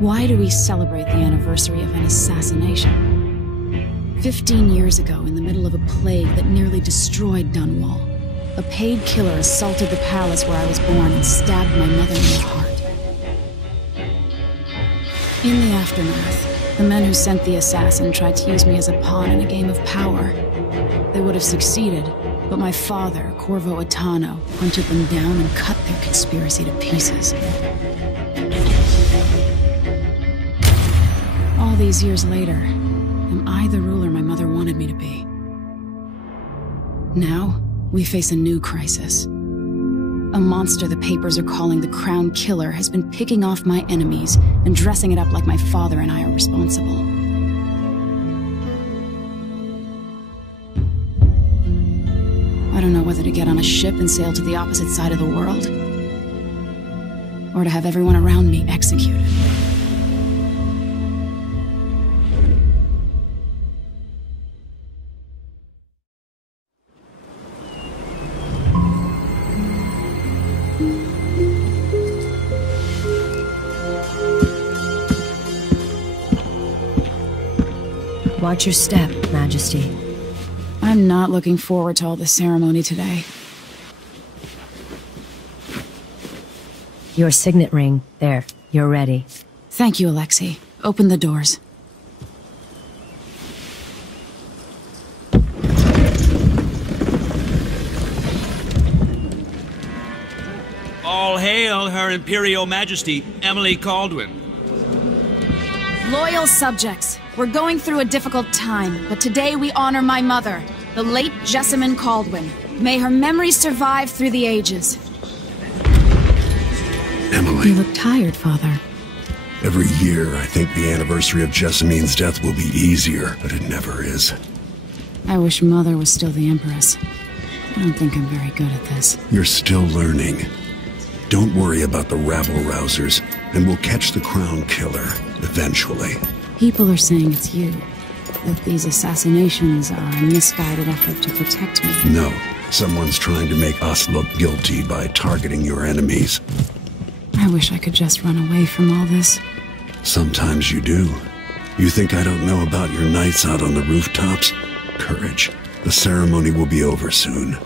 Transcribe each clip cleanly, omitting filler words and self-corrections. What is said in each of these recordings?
Why do we celebrate the anniversary of an assassination? 15 years ago, in the middle of a plague that nearly destroyed Dunwall, a paid killer assaulted the palace where I was born and stabbed my mother in the heart. In the aftermath, the men who sent the assassin tried to use me as a pawn in a game of power. They would have succeeded, but my father, Corvo Attano, hunted them down and cut their conspiracy to pieces. All these years later, am I the ruler my mother wanted me to be? Now, we face a new crisis. A monster the papers are calling the Crown Killer has been picking off my enemies and dressing it up like my father and I are responsible. I don't know whether to get on a ship and sail to the opposite side of the world, or to have everyone around me executed. Watch your step, Majesty. I'm not looking forward to all the ceremony today. Your signet ring. There, you're ready. Thank you, Alexei. Open the doors. All hail Her Imperial Majesty, Emily Caldwin. Loyal subjects, we're going through a difficult time, but today we honor my mother, the late Jessamine Caldwin. May her memory survive through the ages. Emily. You look tired, Father. Every year, I think the anniversary of Jessamine's death will be easier, but it never is. I wish Mother was still the Empress. I don't think I'm very good at this. You're still learning. Don't worry about the rabble-rousers, and we'll catch the Crown Killer, eventually. People are saying it's you. That these assassinations are a misguided effort to protect me. No. Someone's trying to make us look guilty by targeting your enemies. I wish I could just run away from all this. Sometimes you do. You think I don't know about your nights out on the rooftops? Courage. The ceremony will be over soon.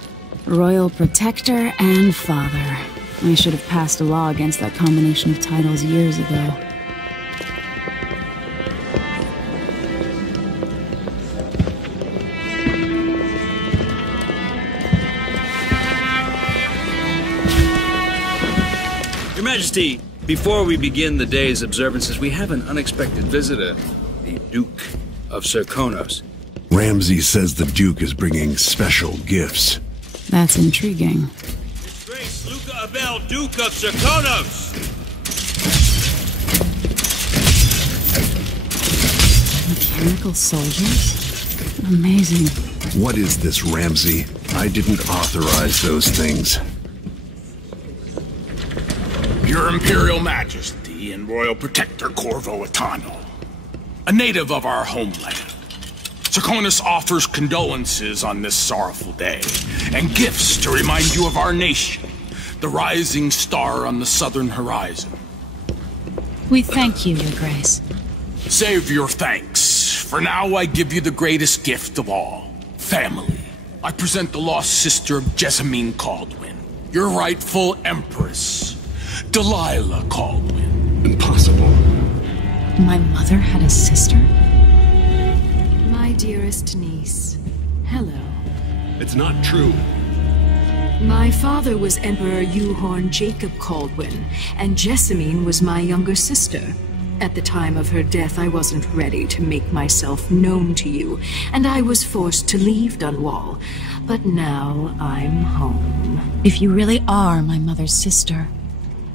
Royal Protector and Father. I should have passed a law against that combination of titles years ago. Your Majesty, before we begin the day's observances, we have an unexpected visitor, the Duke of Serkonos. Ramsay says the Duke is bringing special gifts. That's intriguing. His Grace Luca Abel, Duke of Serkonos! Mechanical soldiers? Amazing. What is this, Ramsay? I didn't authorize those things. Your Imperial Majesty and Royal Protector Corvo Attano, a native of our homeland. Serkonos offers condolences on this sorrowful day, and gifts to remind you of our nation, the rising star on the southern horizon. We thank you, Your Grace. Save your thanks. For now, I give you the greatest gift of all, family. I present the lost sister of Jessamine Caldwin, your rightful Empress, Delilah Caldwin. Impossible. My mother had a sister? My dearest niece, hello. It's not true. My father was Emperor Yuhorn Jacob Caldwin, and Jessamine was my younger sister. At the time of her death, I wasn't ready to make myself known to you, and I was forced to leave Dunwall. But now I'm home. If you really are my mother's sister,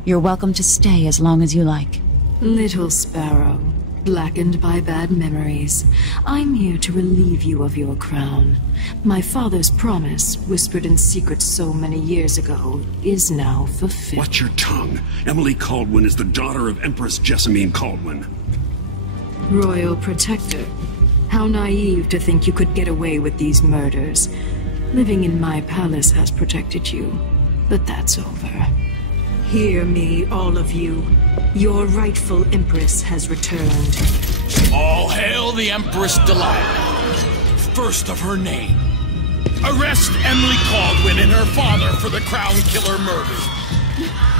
you're welcome to stay as long as you like. Little sparrow, blackened by bad memories, I'm here to relieve you of your crown. My father's promise, whispered in secret so many years ago, is now fulfilled. Watch your tongue. Emily Caldwin is the daughter of Empress Jessamine Caldwin. Royal Protector, how naive to think you could get away with these murders. Living in my palace has protected you, but that's over. Hear me, all of you. Your rightful Empress has returned. All hail the Empress Delilah, first of her name. Arrest Emily Caldwin and her father for the Crown Killer murder.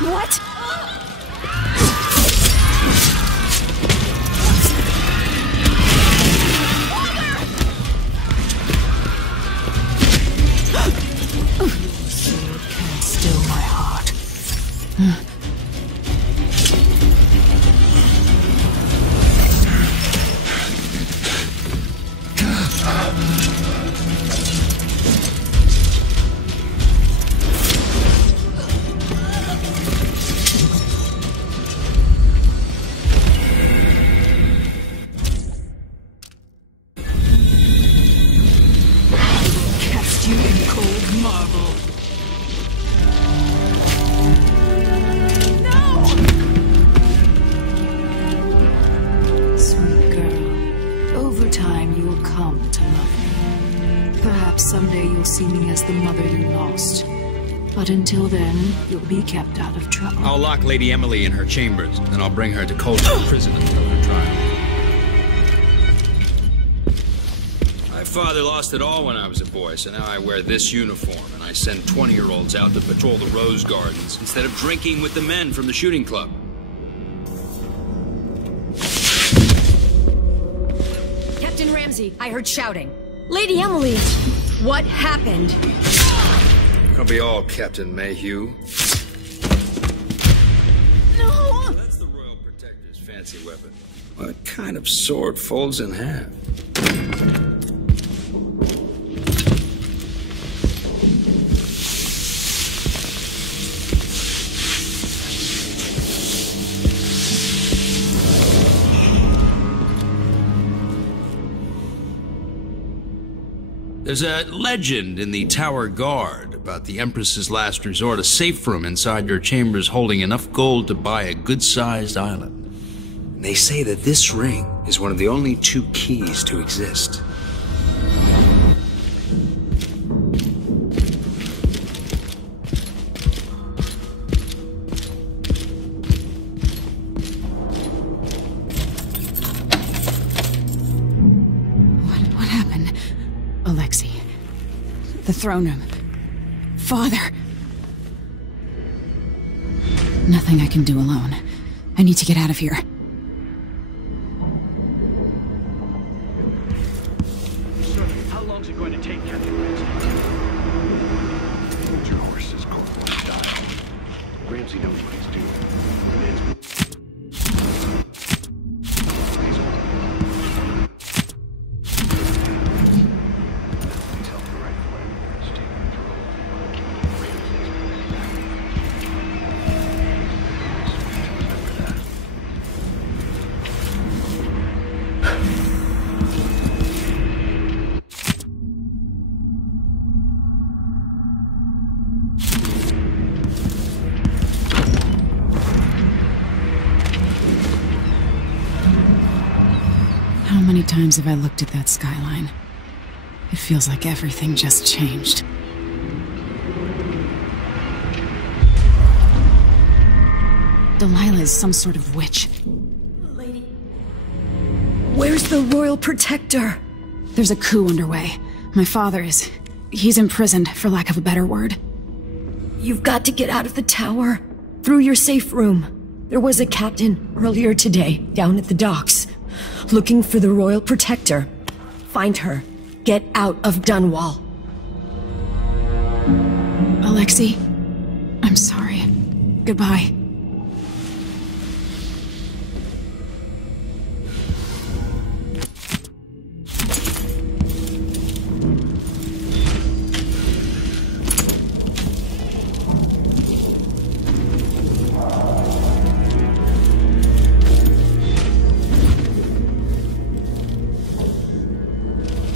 What? Sword can't still my heart. Cast you in cold marble. Sweet girl, over time you will come to love me. Perhaps someday you'll see me as the mother you lost. But until then, you'll be kept out of trouble. I'll lock Lady Emily in her chambers, then I'll bring her to Coldstream Prison until her trial. My father lost it all when I was a boy, so now I wear this uniform, and I send 20-year-olds out to patrol the rose gardens instead of drinking with the men from the shooting club. Captain Ramsey, I heard shouting. Lady Emily, what happened? I'll be all Captain Mayhew. No! That's the Royal Protector's fancy weapon. What kind of sword folds in half? There's a legend in the Tower Guard about the Empress's last resort, a safe room inside your chambers holding enough gold to buy a good-sized island. And they say that this ring is one of the only 2 keys to exist. What happened? Alexei. The throne room. Father. Nothing I can do alone. I need to get out of here. Sir, how long's it going to take, Captain Ramsey? Hold your horses, Corporal style. Ramsey knows what he's doing. The man's Please help the rightful Empress take control while keeping Ramsey's down. Remember that. How many times have I looked at that skyline? It feels like everything just changed. Delilah is some sort of witch. Lady... Where's the Royal Protector? There's a coup underway. My father is... he's imprisoned, for lack of a better word. You've got to get out of the tower. Through your safe room. There was a captain earlier today, down at the docks. Looking for the Royal Protector. Find her. Get out of Dunwall. Alexei, I'm sorry. Goodbye.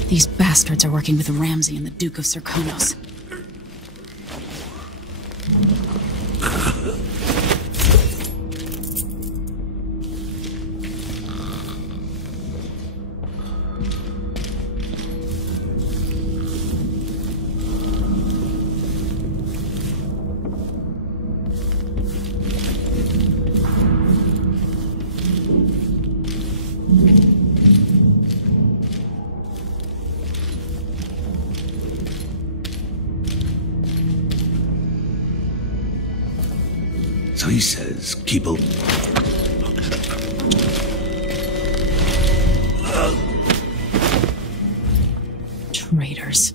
These bastards are working with Ramsey and the Duke of Serkonos. So he says, keep a... Traitors.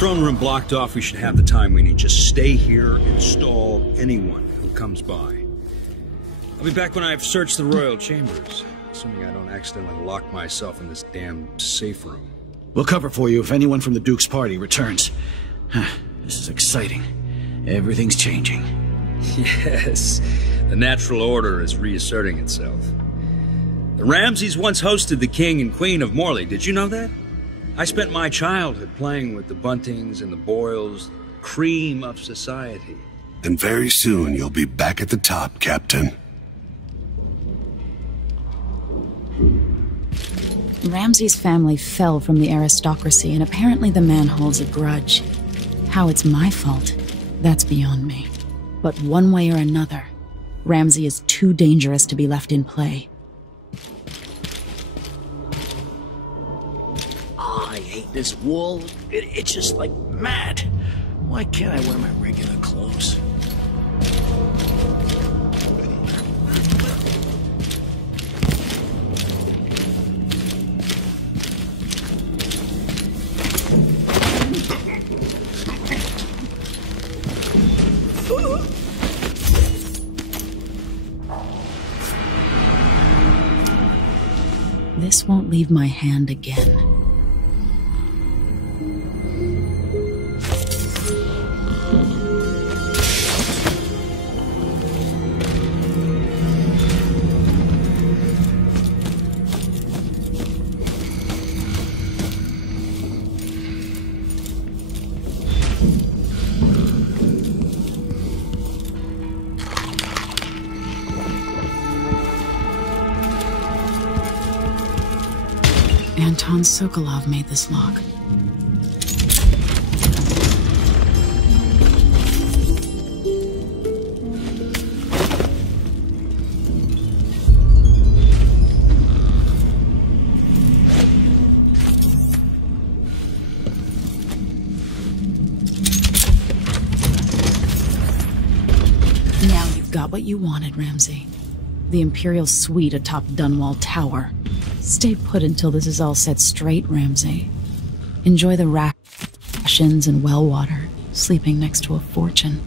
Throne room blocked off, we should have the time we need. Just stay here and stall anyone who comes by. I'll be back when I've searched the royal chambers, assuming I don't accidentally lock myself in this damn safe room. We'll cover for you if anyone from the Duke's party returns. This is exciting. Everything's changing. Yes, the natural order is reasserting itself. The Ramseys once hosted the king and queen of Morley, did you know that? I spent my childhood playing with the Buntings and the Boyles, cream of society. And very soon you'll be back at the top, Captain. Ramsay's family fell from the aristocracy, and apparently the man holds a grudge. How it's my fault, that's beyond me. But one way or another, Ramsay is too dangerous to be left in play. I hate this wool. It itches like mad. Why can't I wear my regular clothes? This won't leave my hand again. Anton Sokolov made this lock. Now you've got what you wanted, Ramsay. The Imperial suite atop Dunwall Tower. Stay put until this is all set straight, Ramsay. Enjoy the rations and well water, sleeping next to a fortune.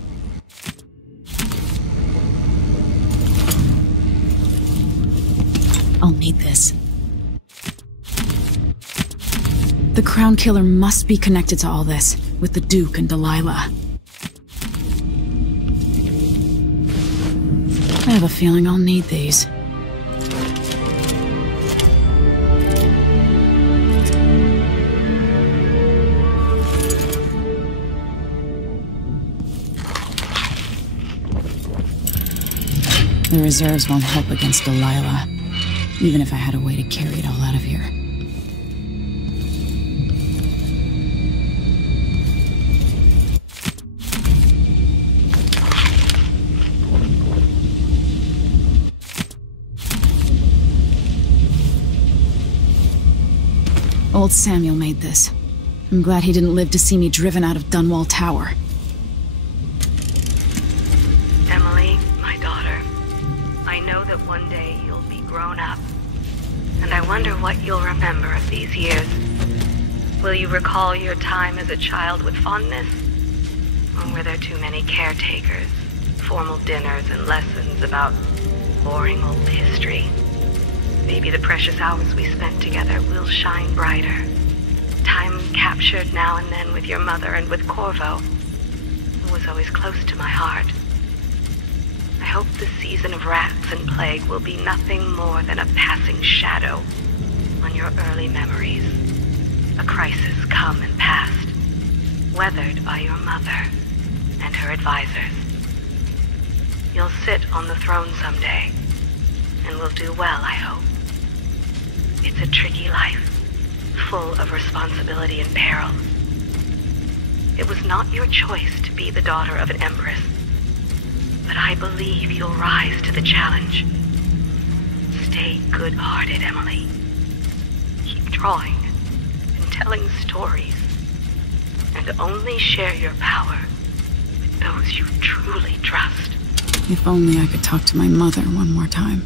I'll need this. The Crown Killer must be connected to all this, with the Duke and Delilah. I have a feeling I'll need these. The reserves won't help against Delilah, even if I had a way to carry it all out of here. Old Samuel made this. I'm glad he didn't live to see me driven out of Dunwall Tower. Emily, my daughter, I know that one day you'll be grown up, and I wonder what you'll remember of these years. Will you recall your time as a child with fondness? Or were there too many caretakers, formal dinners, and lessons about boring old history? Maybe the precious hours we spent together will shine brighter. Time captured now and then with your mother and with Corvo, who was always close to my heart. I hope the season of rats and plague will be nothing more than a passing shadow on your early memories. A crisis come and past, weathered by your mother and her advisors. You'll sit on the throne someday, and will do well, I hope. It's a tricky life, full of responsibility and peril. It was not your choice to be the daughter of an empress, but I believe you'll rise to the challenge. Stay good-hearted, Emily. Keep drawing and telling stories, and only share your power with those you truly trust. If only I could talk to my mother one more time.